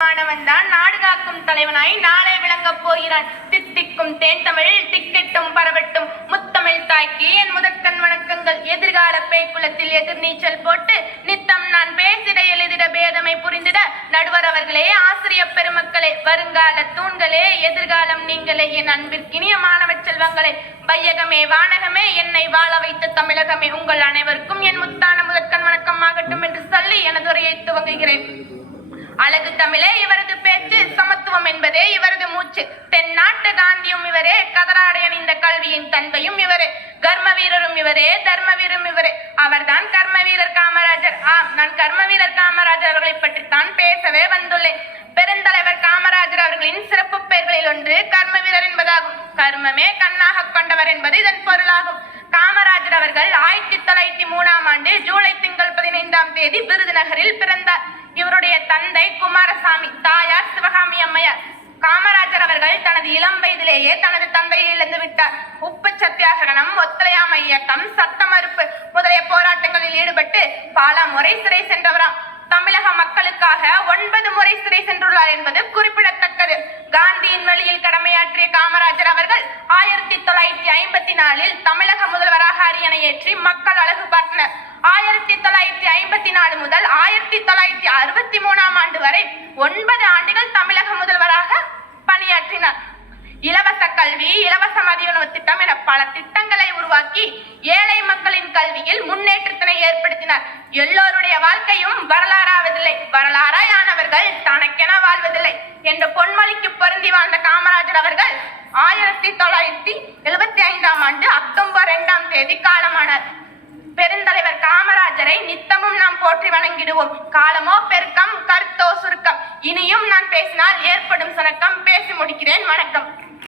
மாணவன்தான் நாடு காக்கும் தலைவனாய் நாளை விளங்கப் போகிறான். தித்திக்கும் தேன் தமிழில் திக்கெட்டும் பரவட்டும் முத்தமிழ் தாய்க்கு என் முதற்கண் வணக்கங்கள். எதிர்கால பேய்க்குளத்தில் எதிர்நீச்சல் போட்டு நித்தம் நான் பேசிட எழுதிட பேதமை புரிந்திட நடுவர் அவர்களே, ஆசிரியர் பெருமக்களே, வருங்கால தூண்களே, எதிர்காலம் நீங்களே, என் அன்பிற்கினிய மாணவ செல்வங்களே, வையகமே வானகமே, என்னை வாழ வைத்த தமிழகமே, உங்கள் அனைவருக்கும் என் முத்தான முதற்கண் வணக்கம் ஆகட்டும் என்று சொல்லி எனது உரையை துவங்குகிறேன். அழகு தமிழே இவரது பேச்சு, சமத்துவம் என்பதே இவரது மூச்சு. தென்னாட்டு காந்தியும் இவரே, கதராடை அணிந்த கல்வியின் தந்தையும் இவரே, கர்ம வீரரும் இவரே, தர்ம வீரரும் இவரே. அவர்தான் கர்ம வீரர் காமராஜர். ஆம், நான் கர்ம வீரர் காமராஜர் அவர்களை பற்றித்தான் பேசவே வந்துள்ளேன். பெருந்தலைவர் காமராஜர் அவர்களின் சிறப்பு பெயர்களில் ஒன்று கர்ம வீரர் என்பதாகும். கர்மமே கண்ணாக கொண்டவர் என்பது இதன் பொருளாகும். காமராஜர் அவர்கள் 1903 ஜூலை திங்கள் 15 விருதுநகரில் பிறந்தார். இவருடைய தந்தை குமாரசாமி, தாயார் சிவகாமி அம்மையார். காமராஜர் அவர்கள் தனது இளம் வயதிலேயே தனது தந்தையை இழந்து விட்டார். உப்பு சத்தியாகிரகம், ஒத்துழையாமை இயக்கம், சட்ட மறுப்பு முதலிய போராட்டங்களில் ஈடுபட்டு பல முறை சிறை சென்றவராம். தமிழக மக்களுக்காக 9 முறை சிறை சென்றுள்ளார் என்பது குறிப்பிடத்தக்கது. காந்தியின் வழியில் கடமையாற்றிய காமராஜர் அவர்கள் 1954 தமிழக முதல்வராக அரியணை ஏற்றி மக்கள் அழகு பார்த்தனர். 1954 முதல் 1963 வரை 9 ஆண்டுகள் தமிழக முதல்வராக பணியாற்றினார். இலவச கல்வி, இலவச மதிய உணவு திட்டம் என பல திட்டங்களை உருவாக்கி ஏழை மக்களின் கல்வியில் முன்னேற்றத்தினை ஏற்படுத்தினார். எல்லோருடைய வாழ்க்கையும் வரலாறாவதில்லை, வரலாறாயானவர்கள் தனக்கென வாழ்வதில்லை என்ற பொன்மொழிக்கு பொருந்தி வாழ்ந்த காமராஜர் அவர்கள் 1975 அக்டோபர் 2 காலமானார். பெருந்தலைவர் காமராஜரை நித்தமும் நாம் போற்றி வணங்கிடுவோம். காலமோ பெருக்கம், கருத்தோ சுருக்கம். இனியும் நான் பேசினால் ஏற்படும் சுணக்கம். பேசி முடிக்கிறேன். வணக்கம்.